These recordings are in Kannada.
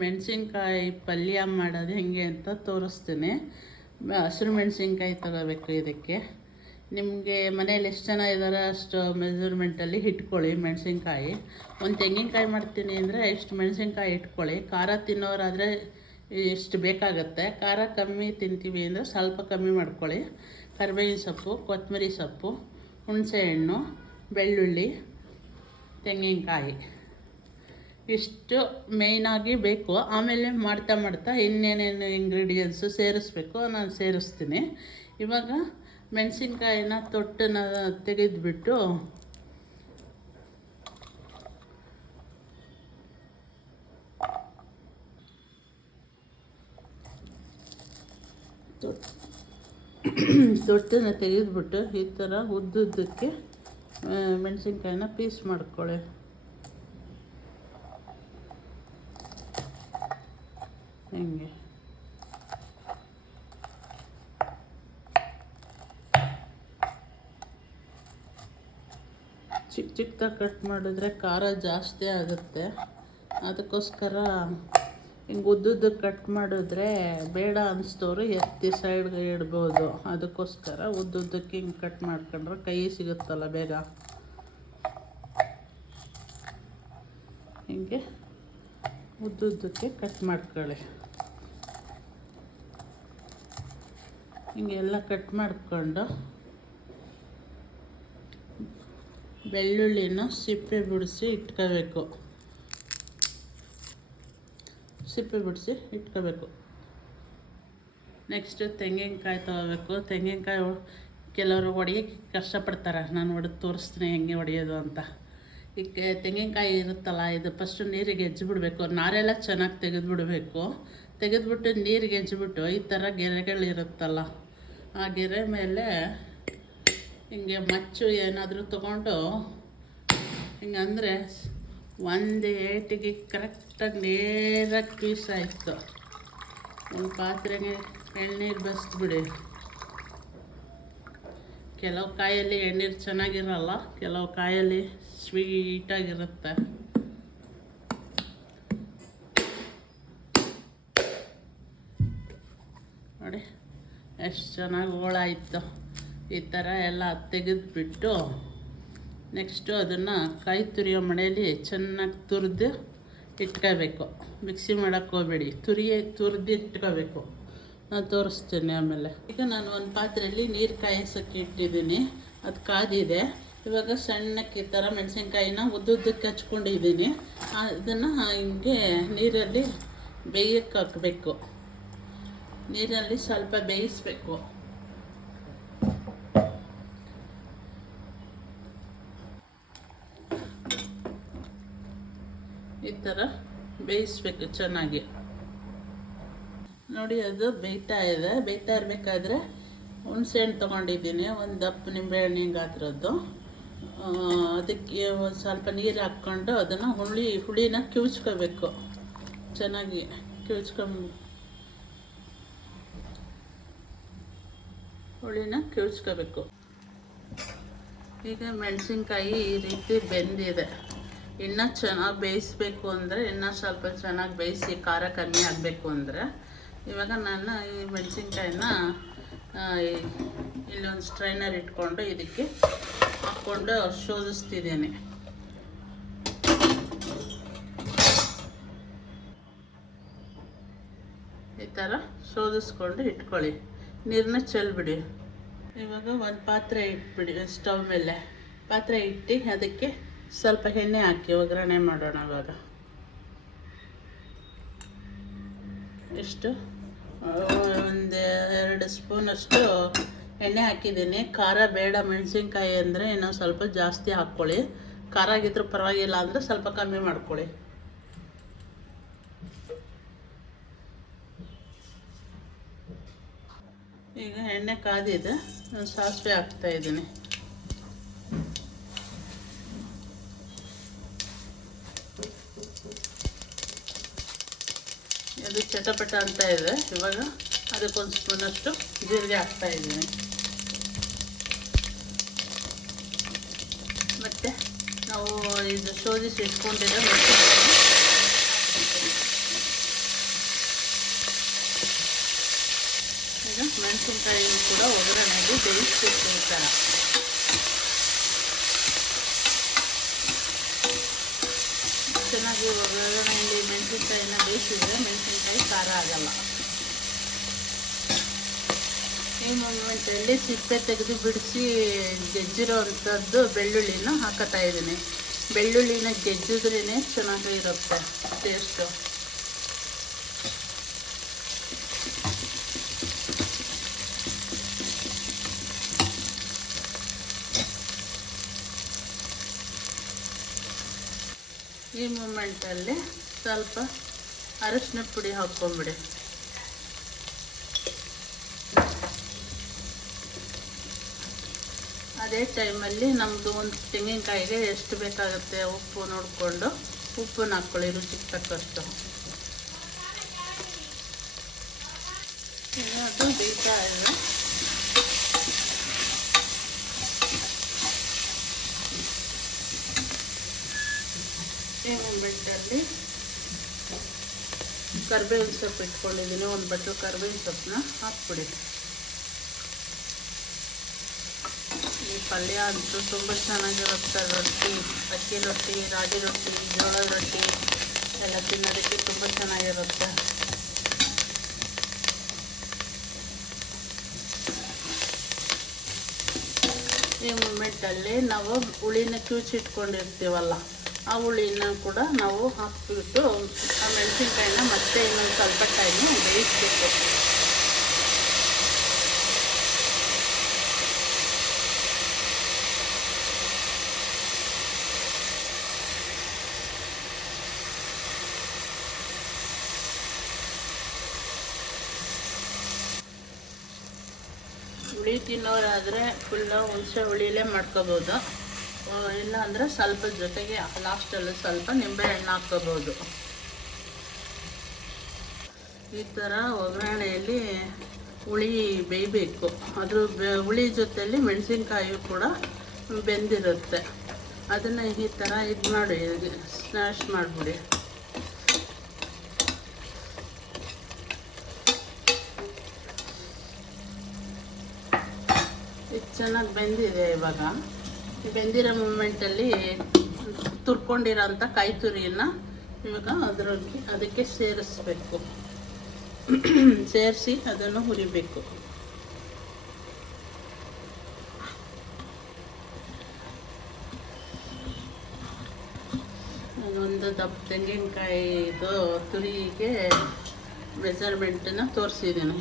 ಮೆಣಸಿನ್ಕಾಯಿ ಪಲ್ಯ ಮಾಡೋದು ಹೆಂಗೆ ಅಂತ ತೋರಿಸ್ತೀನಿ. ಹಸಿರು ಮೆಣಸಿನ್ಕಾಯಿ ತಗೋಬೇಕು. ಇದಕ್ಕೆ ನಿಮಗೆ ಮನೇಲಿ ಎಷ್ಟು ಜನ ಇದ್ದಾರೆ ಅಷ್ಟು ಮೆಜರ್ಮೆಂಟಲ್ಲಿ ಇಟ್ಕೊಳ್ಳಿ. ಮೆಣಸಿನ್ಕಾಯಿ ಒಂದು ತೆಂಗಿನಕಾಯಿ ಮಾಡ್ತೀನಿ ಅಂದರೆ ಇಷ್ಟು ಮೆಣಸಿನ್ಕಾಯಿ ಇಟ್ಕೊಳ್ಳಿ. ಖಾರ ತಿನ್ನೋರಾದರೆ ಇಷ್ಟು ಬೇಕಾಗುತ್ತೆ. ಖಾರ ಕಮ್ಮಿ ತಿಂತೀವಿ ಅಂದರೆ ಸ್ವಲ್ಪ ಕಮ್ಮಿ ಮಾಡ್ಕೊಳ್ಳಿ. ಕರಿಬೇವಿನ ಸೊಪ್ಪು, ಕೊತ್ತಂಬರಿ ಸೊಪ್ಪು, ಹುಣಸೆಹಣ್ಣು, ಬೆಳ್ಳುಳ್ಳಿ, ತೆಂಗಿನಕಾಯಿ ಇಷ್ಟು ಮೇಯ್ನಾಗಿ ಬೇಕು. ಆಮೇಲೆ ಮಾಡ್ತಾ ಇನ್ನೇನೇನು ಇಂಗ್ರೀಡಿಯೆಂಟ್ಸು ಸೇರಿಸ್ಬೇಕು ನಾನು ಸೇರಿಸ್ತೀನಿ. ಇವಾಗ ಮೆಣಸಿನ್ಕಾಯಿನ ತೊಟ್ಟನ್ನ ತೆಗೆದುಬಿಟ್ಟು ತೊಟ್ಟನ್ನು ತೆಗೆದುಬಿಟ್ಟು ಈ ಥರ ಉದ್ದುದ್ದಕ್ಕೆ ಮೆಣಸಿನ್ಕಾಯಿನ ಪೀಸ್ ಮಾಡ್ಕೊಳ್ಳಿ. ಹಿಂಗೆ ಚಿಕ್ಕದಾಗಿ ಕಟ್ ಮಾಡಿದ್ರೆ ಖಾರ ಜಾಸ್ತಿ ಆಗುತ್ತೆ. ಅದಕ್ಕೋಸ್ಕರ ಹಿಂಗೆ ಉದ್ದುದ್ದಕ್ಕೆ ಕಟ್ ಮಾಡಿದ್ರೆ ಬೇಡ ಅನಿಸ್ತವ್ರು ಎತ್ತಿ ಸೈಡ್ಗೆ ಇಡ್ಬೋದು. ಅದಕ್ಕೋಸ್ಕರ ಉದ್ದುದ್ದಕ್ಕೆ ಹಿಂಗೆ ಕಟ್ ಮಾಡ್ಕೊಂಡ್ರೆ ಕೈ ಸಿಗುತ್ತಲ್ಲ ಬೇಗ. ಹಿಂಗೆ ಉದ್ದುದ್ದಕ್ಕೆ ಕಟ್ ಮಾಡ್ಕೊಳ್ಳಿ. ಹಿಂಗೆಲ್ಲ ಕಟ್ ಮಾಡಿಕೊಂಡು ಬೆಳ್ಳುಳ್ಳಿನ ಸಿಪ್ಪೆ ಬಿಡಿಸಿ ಇಟ್ಕೋಬೇಕು. ನೆಕ್ಸ್ಟು ತೆಂಗಿನಕಾಯಿ ತೊಗೋಬೇಕು. ತೆಂಗಿನಕಾಯಿ ಕೆಲವರು ಹೊಡೆಯೋಕ್ಕೆ ಕಷ್ಟಪಡ್ತಾರೆ. ನಾನು ಹೊಡೆದು ತೋರಿಸ್ತೀನಿ ಹೆಂಗೆ ಹೊಡೆಯೋದು ಅಂತ. ಈಗ ತೆಂಗಿನಕಾಯಿ ಇರುತ್ತಲ್ಲ, ಇದು ಫಸ್ಟು ನೀರಿಗೆ ಹೆಜ್ಜಿಬಿಡ್ಬೇಕು. ನಾರೆಲ್ಲ ಚೆನ್ನಾಗಿ ತೆಗೆದುಬಿಡಬೇಕು. ತೆಗೆದುಬಿಟ್ಟು ನೀರಿಗೆ ಹೆಜ್ಜಿಬಿಟ್ಟು ಈ ಥರ ಗೆರೆಗಳಿರುತ್ತಲ್ಲ, ಆ ಗೆರೆ ಮೇಲೆ ಹಿಂಗೆ ಮಚ್ಚು ಏನಾದರೂ ತೊಗೊಂಡು ಹಿಂಗಂದರೆ ಒಂದು ಏಟಿಗೆ ಕರೆಕ್ಟಾಗಿ ನೇರಾಗಿ ಪೀಸ್ ಆಯಿತು. ಒಂದು ಪಾತ್ರೆಗೆ ಎಣ್ಣೀರು ಬಸ್ಬಿಡಿ. ಕೆಲವು ಕಾಯಲ್ಲಿ ಎಣ್ಣೀರು ಚೆನ್ನಾಗಿರಲ್ಲ, ಕೆಲವು ಕಾಯಲ್ಲಿ ಸ್ವೀಟಾಗಿರುತ್ತೆ. ನೋಡಿ ಎಷ್ಟು ಚೆನ್ನಾಗಿ ಹೋಳಾಯಿತು. ಈ ಥರ ಎಲ್ಲ ತೆಗೆದುಬಿಟ್ಟು ನೆಕ್ಸ್ಟು ಅದನ್ನು ಕಾಯಿ ತುರಿಯೋ ಮಣೆಯಲ್ಲಿ ಚೆನ್ನಾಗಿ ತುರಿದು ಇಟ್ಕೋಬೇಕು. ಮಿಕ್ಸಿ ಮಾಡೋಕ್ಕೆ ಹೋಗಬೇಡಿ, ತುರಿದು ಇಟ್ಕೋಬೇಕು. ನಾನು ತೋರಿಸ್ತೀನಿ ಆಮೇಲೆ. ಈಗ ನಾನು ಒಂದು ಪಾತ್ರೆಯಲ್ಲಿ ನೀರು ಕಾಯಿಸೋಕ್ಕೆ ಇಟ್ಟಿದ್ದೀನಿ. ಅದು ಕಾದಿದೆ. ಇವಾಗ ಸಣ್ಣಕ್ಕೆ ಈ ಥರ ಮೆಣಸಿನ್ಕಾಯಿನ ಉದ್ದುದ್ದಕ್ಕೆ ಹಚ್ಕೊಂಡಿದ್ದೀನಿ. ಅದನ್ನು ಹಿಂಗೆ ನೀರಲ್ಲಿ ಬೇಯಕ್ಕೆ ಹಾಕಬೇಕು. ನೀರಲ್ಲಿ ಸ್ವಲ್ಪ ಬೇಯಿಸಬೇಕು. ಈ ಥರ ಬೇಯಿಸ್ಬೇಕು ಚೆನ್ನಾಗಿ. ನೋಡಿ ಅದು ಬೇಯ್ತಾ ಇರಬೇಕಾದ್ರೆ ಹುಣಸೆಹಣ್ಣು ತೊಗೊಂಡಿದ್ದೀನಿ, ಒಂದು ದಪ್ಪ ನಿಂಬೆಹಣ್ಣಿನ ಗಾತ್ರದ್ದು. ಅದಕ್ಕೆ ಒಂದು ಸ್ವಲ್ಪ ನೀರು ಹಾಕ್ಕೊಂಡು ಅದನ್ನು ಹುಳಿನ ಕಿವುಚ್ಕೋಬೇಕು. ಚೆನ್ನಾಗಿ ಹುಳಿನ ಕಿವುಚ್ಕೋಬೇಕು. ಈಗ ಮೆಣಸಿನ್ಕಾಯಿ ಈ ರೀತಿ ಬೆಂದಿದೆ. ಇನ್ನೂ ಚೆನ್ನಾಗಿ ಬೇಯಿಸ್ಬೇಕು ಅಂದರೆ, ಇನ್ನೂ ಸ್ವಲ್ಪ ಚೆನ್ನಾಗಿ ಬೇಯಿಸಿ ಖಾರ ಕಮ್ಮಿ ಆಗಬೇಕು ಅಂದರೆ, ಇವಾಗ ನಾನು ಈ ಮೆಣಸಿನ್ಕಾಯಿನ ಇಲ್ಲೊಂದು ಸ್ಟ್ರೈನರ್ ಇಟ್ಕೊಂಡು ಇದಕ್ಕೆ ಹಾಕ್ಕೊಂಡು ಶೋಧಿಸ್ತಿದ್ದೀನಿ. ಈ ಥರ ಶೋಧಿಸ್ಕೊಂಡು ಇಟ್ಕೊಳ್ಳಿ. ನೀರನ್ನ ಚೆಲ್ಬಿಡಿ. ಇವಾಗ ಒಂದು ಪಾತ್ರೆ ಇಟ್ಬಿಡಿ. ಸ್ಟವ್ ಮೇಲೆ ಪಾತ್ರೆ ಇಟ್ಟು ಅದಕ್ಕೆ ಸ್ವಲ್ಪ ಎಣ್ಣೆ ಹಾಕಿ ಒಗ್ಗರಣೆ ಮಾಡೋಣ. ಇವಾಗ ಎಷ್ಟು ಒಂದು 2 ಸ್ಪೂನಷ್ಟು ಎಣ್ಣೆ ಹಾಕಿದ್ದೀನಿ. ಖಾರ ಬೇಡ ಮೆಣಸಿನ್ಕಾಯಿ ಅಂದರೆ ಇನ್ನೂ ಸ್ವಲ್ಪ ಜಾಸ್ತಿ ಹಾಕ್ಕೊಳ್ಳಿ. ಖಾರ ಆಗಿದ್ರೂ ಪರವಾಗಿಲ್ಲ ಅಂದರೆ ಸ್ವಲ್ಪ ಕಮ್ಮಿ ಮಾಡ್ಕೊಳ್ಳಿ. ಈಗ ಎಣ್ಣೆ ಕಾದಿದೆ. ನಾನು ಸಾಸಿವೆ ಹಾಕ್ತಾಯಿದ್ದೀನಿ. ಅದು ಚಟಪಟ ಅಂತ ಇದೆ. ಇವಾಗ ಅದಕ್ಕೊಂದು ಸ್ಪೂನಷ್ಟು ಜೀರಿಗೆ ಹಾಕ್ತಾಯಿದ್ದೀನಿ. ಮತ್ತು ನಾವು ಇದು ಶೋಧಿಸಿ ಇಟ್ಕೊಂಡಿರೋ ಮೆಣಸಿನ್ಕಾಯಿ ಮೆಣಸಿನ್ಕಾಯಿಯು ಕೂಡ ಒಗ್ಗರಣೆಯಲ್ಲಿ ಬೇಯಿಸ್ಬೇಕು. ಈ ಥರ ಚೆನ್ನಾಗಿ ಒಗ್ಗರಣೆಯಲ್ಲಿ ಮೆಣಸಿನ್ಕಾಯಿನ ಬೇಯಿಸಿದರೆ ಮೆಣಸಿನ್ಕಾಯಿ ಖಾರ ಆಗಲ್ಲ. ಈ ಮೂಮೆಂಟಲ್ಲಿ ಸಿಪ್ಪೆ ತೆಗೆದು ಬಿಡಿಸಿ ಗೆಜ್ಜಿರೋ ಅಂಥದ್ದು ಬೆಳ್ಳುಳ್ಳಿನ ಹಾಕತ್ತಾ ಇದ್ದೀನಿ. ಬೆಳ್ಳುಳ್ಳಿನ ಗೆಜ್ಜಿದ್ರೇ ಚೆನ್ನಾಗಿರುತ್ತೆ ಟೇಸ್ಟು. ಈ ಮೂಮೆಂಟಲ್ಲಿ ಸ್ವಲ್ಪ ಅರಶಿನ ಪುಡಿ ಹಾಕ್ಕೊಂಬಿಡಿ. ಅದೇ ಟೈಮಲ್ಲಿ ನಮ್ಮದು ಒಂದು ತೆಂಗಿನಕಾಯಿಗೆ ಎಷ್ಟು ಬೇಕಾಗುತ್ತೆ ಉಪ್ಪು ನೋಡಿಕೊಂಡು ಉಪ್ಪನ್ನ ಹಾಕ್ಕೊಳ್ಳಿ, ರುಚಿಗೆ ತಕ್ಕಷ್ಟು. ಅದು ಬೇಯ್ತಾ ಇದೆ. ಈ ಮೂಮೆಂಟಲ್ಲಿ ಕರಿಬೇವಿನ ಸೊಪ್ಪು ಇಟ್ಕೊಂಡಿದ್ದೀನಿ, ಒಂದು ಬಟ್ಲು ಕರಿಬೇವಿನ ಸೊಪ್ಪನ್ನ ಹಾಕ್ಬಿಡಿ. ಈ ಪಲ್ಯ ಅಂತೂ ತುಂಬ ಚೆನ್ನಾಗಿರುತ್ತೆ. ರೊಟ್ಟಿ, ಅಕ್ಕಿ ರೊಟ್ಟಿ, ರಾಗಿ ರೊಟ್ಟಿ, ಜೋಳದ ರೊಟ್ಟಿ ಎಲ್ಲ ತಿನ್ನೋದಕ್ಕೆ ತುಂಬ ಚೆನ್ನಾಗಿರುತ್ತೆ. ಈ ಮೂಮೆಂಟಲ್ಲಿ ನಾವು ಹುಳಿನ ಕಿವುಚಿಟ್ಕೊಂಡಿರ್ತೀವಲ್ಲ, ಆ ಹುಳಿನ ಕೂಡ ನಾವು ಹಾಕ್ಬಿಟ್ಟು ಆ ಮೆಣಸಿನ್ಕಾಯಿನ ಮತ್ತೆ ಇನ್ನೊಂದು ಸ್ವಲ್ಪ ಟೈಮು ಬೇಯಿಸಬೇಕು. ಹುಳಿ ತಿನ್ನೋರಾದರೆ ಫುಲ್ಲು ಹುಣಸೆ ಹುಳಿಲೇ ಮಾಡ್ಕೋಬೋದು. ಇಲ್ಲ ಅಂದರೆ ಸ್ವಲ್ಪ ಜೊತೆಗೆ ಲಾಸ್ಟಲ್ಲಿ ಸ್ವಲ್ಪ ನಿಂಬೆಹಣ್ಣು ಹಾಕ್ಕೋಬೋದು. ಈ ಥರ ಒಗ್ಗರಣೆಯಲ್ಲಿ ಹುಳಿ ಬೇಯಬೇಕು. ಅದ್ರ ಹುಳಿ ಜೊತೆಯಲ್ಲಿ ಮೆಣಸಿನ್ಕಾಯಿ ಕೂಡ ಬೆಂದಿರುತ್ತೆ. ಅದನ್ನು ಈ ಥರ ಇದು ಮಾಡಿ ಸ್ಮ್ಯಾಶ್ ಮಾಡಿಬಿಡಿ. ಇದು ಚೆನ್ನಾಗಿ ಬೆಂದಿದೆ. ಇವಾಗ ಬೆಂದಿರೋ ಮೂಮೆಂಟಲ್ಲಿ ತುರ್ಕೊಂಡಿರೋಂಥ ಕಾಯಿ ತುರಿಯನ್ನು ಇವಾಗ ಅದಕ್ಕೆ ಸೇರಿಸ್ಬೇಕು. ಸೇರಿಸಿ ಅದನ್ನು ಹುರಿಬೇಕು. ಒಂದು ದಪ್ಪ ತೆಂಗಿನಕಾಯಿದು ತುರಿಗೆ ಮೆಜರ್ಮೆಂಟನ್ನು ತೋರಿಸಿದ್ದೀನಿ.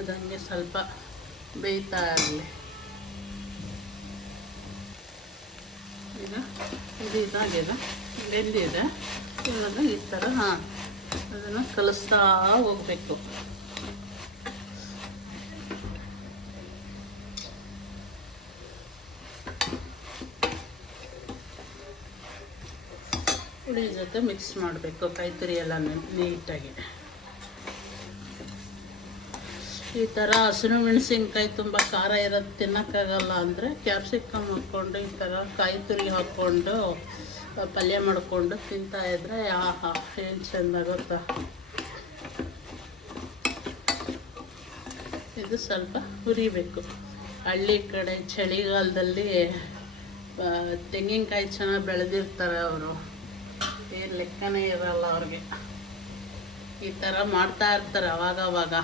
ಅದಂಗೆ ಸ್ವಲ್ಪ ಬೇಯ್ತಾ ಇರಲಿ. ಈಗ ಇದು ಇದಾಗಿದೆ, ಬೆಂದಿದೆ. ಇವಾಗ ಈ ಥರ ಅದನ್ನು ಕಲಿಸ್ತಾ ಹೋಗಬೇಕು. ಹುಳಿ ಜೊತೆ ಮಿಕ್ಸ್ ಮಾಡಬೇಕು ಕಾಯಿ ತುರಿ ಎಲ್ಲ ನೀಟಾಗಿ. ಈ ಥರ ಹಸಿರು ಮೆಣಸಿನ್ಕಾಯಿ ತುಂಬ ಖಾರ ಇರೋದು ತಿನ್ನೋಕ್ಕಾಗಲ್ಲ ಅಂದರೆ ಕ್ಯಾಪ್ಸಿಕಮ್ ಹಾಕ್ಕೊಂಡು ಈ ಥರ ಕಾಯಿ ತುರಿ ಹಾಕ್ಕೊಂಡು ಪಲ್ಯ ಮಾಡಿಕೊಂಡು ತಿಂತಾಯಿದ್ರೆ ಆಹಾ ಏನು ಚೆಂದ ಗೊತ್ತಾ. ಇದು ಸ್ವಲ್ಪ ಹುರಿಬೇಕು. ಹಳ್ಳಿ ಕಡೆ ಚಳಿಗಾಲದಲ್ಲಿ ತೆಂಗಿನಕಾಯಿ ಚೆನ್ನಾಗಿ ಬೆಳೆದಿರ್ತಾರೆ ಅವರು, ಏನು ಲೆಕ್ಕನೇ ಇರಲ್ಲ ಅವ್ರಿಗೆ. ಈ ಥರ ಮಾಡ್ತಾ ಇರ್ತಾರೆ ಅವಾಗವಾಗ.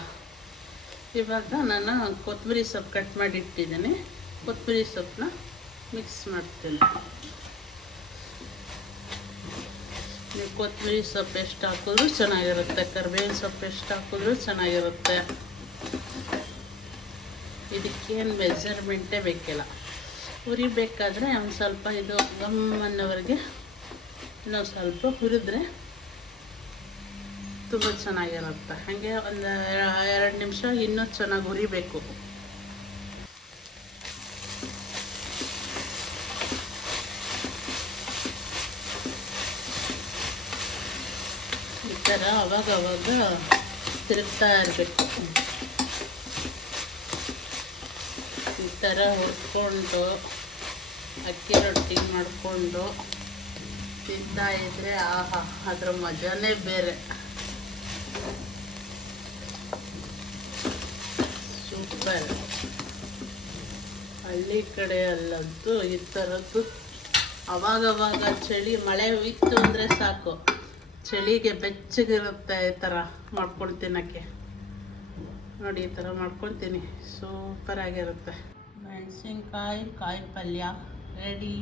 ಇವಾಗ ನಾನು ಕೊತ್ತಂಬರಿ ಸೊಪ್ಪು ಕಟ್ ಮಾಡಿ ಇಟ್ಟಿದ್ದೀನಿ. ಕೊತ್ತಂಬರಿ ಸೊಪ್ಪನ್ನ ಮಿಕ್ಸ್ ಮಾಡ್ತೀನಿ. ನೀವು ಕೊತ್ತಂಬರಿ ಸೊಪ್ಪು ಎಷ್ಟು ಹಾಕಿದ್ರೂ ಚೆನ್ನಾಗಿರುತ್ತೆ, ಕರಿಬೇವಿನ ಸೊಪ್ಪು ಎಷ್ಟು ಹಾಕಿದ್ರೂ ಚೆನ್ನಾಗಿರುತ್ತೆ. ಇದಕ್ಕೇನು ಮೆಜರ್ಮೆಂಟೇ ಬೇಕಿಲ್ಲ. ಹುರಿಬೇಕಾದ್ರೆ ಒಂದು ಸ್ವಲ್ಪ ಇದು ಗಮ್ಮನ್ನವರೆಗೆ ಇನ್ನೊಂದು ಸ್ವಲ್ಪ ಹುರಿದ್ರೆ ತುಂಬ ಚೆನ್ನಾಗಿರುತ್ತೆ. ಹಾಗೆ ಒಂದು 2 ನಿಮಿಷ ಇನ್ನೂ ಚೆನ್ನಾಗಿ ಹುರಿಬೇಕು. ಈ ಥರ ಅವಾಗವಾಗ ತಿರುಗ್ತಾ ಇರಬೇಕು. ಈ ಥರ ಹುರ್ಕೊಂಡು ಅಕ್ಕಿ ರೊಟ್ಟಿ ಮಾಡಿಕೊಂಡು ತಿಂತಾ ಇದ್ರೆ ಆಹಾ ಅದ್ರ ಮಜಾನೇ ಬೇರೆ. ಸೂಪರ್. ಹಳ್ಳಿ ಕಡೆ ಅಲ್ಲಂತೂ ಈ ಥರದ್ದು ಅವಾಗವಾಗ ಚಳಿ ಮಳೆ ಇತ್ತು ಅಂದರೆ ಸಾಕು, ಚಳಿಗೆ ಬೆಚ್ಚಗಿರುತ್ತೆ ಈ ಥರ ಮಾಡ್ಕೊಂಡು ತಿನ್ನೋಕ್ಕೆ. ನೋಡಿ ಈ ಥರ ಮಾಡ್ಕೊಳ್ತೀನಿ, ಸೂಪರಾಗಿರುತ್ತೆ. ಮೆಣಸಿನ್ಕಾಯಿ ಕಾಯಿ ಪಲ್ಯ ರೆಡಿ.